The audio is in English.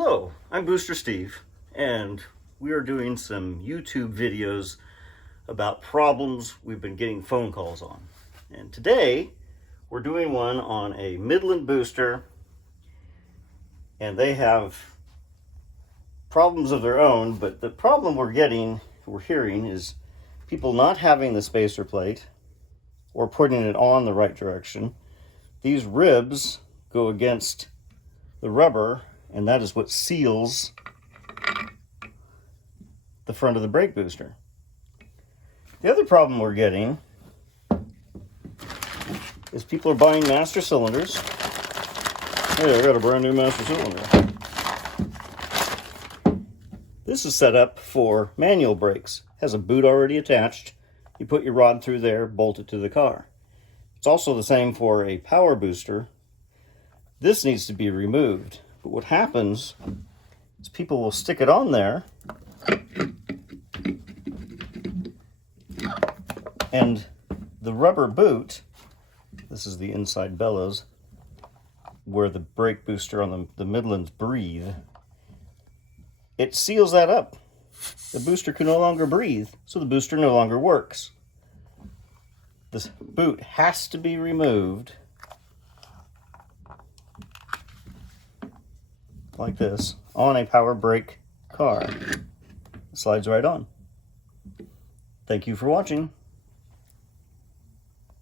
Hello, I'm Booster Steve, and we are doing some YouTube videos about problems we've been getting phone calls on. And today, we're doing one on a Midland booster, and they have problems of their own, but the problem we're hearing is people not having the spacer plate or putting it on the right direction. These ribs go against the rubber, and that is what seals the front of the brake booster. The other problem we're getting is people are buying master cylinders. Hey, I got a brand new master cylinder. This is set up for manual brakes. It has a boot already attached. You put your rod through there, bolt it to the car. It's also the same for a power booster. This needs to be removed. But what happens is people will stick it on there, and the rubber boot, this is the inside bellows, where the brake booster on the Midlands breathe, it seals that up. The booster can no longer breathe, so the booster no longer works. This boot has to be removed like this on a power brake car. It slides right on. Thank you for watching.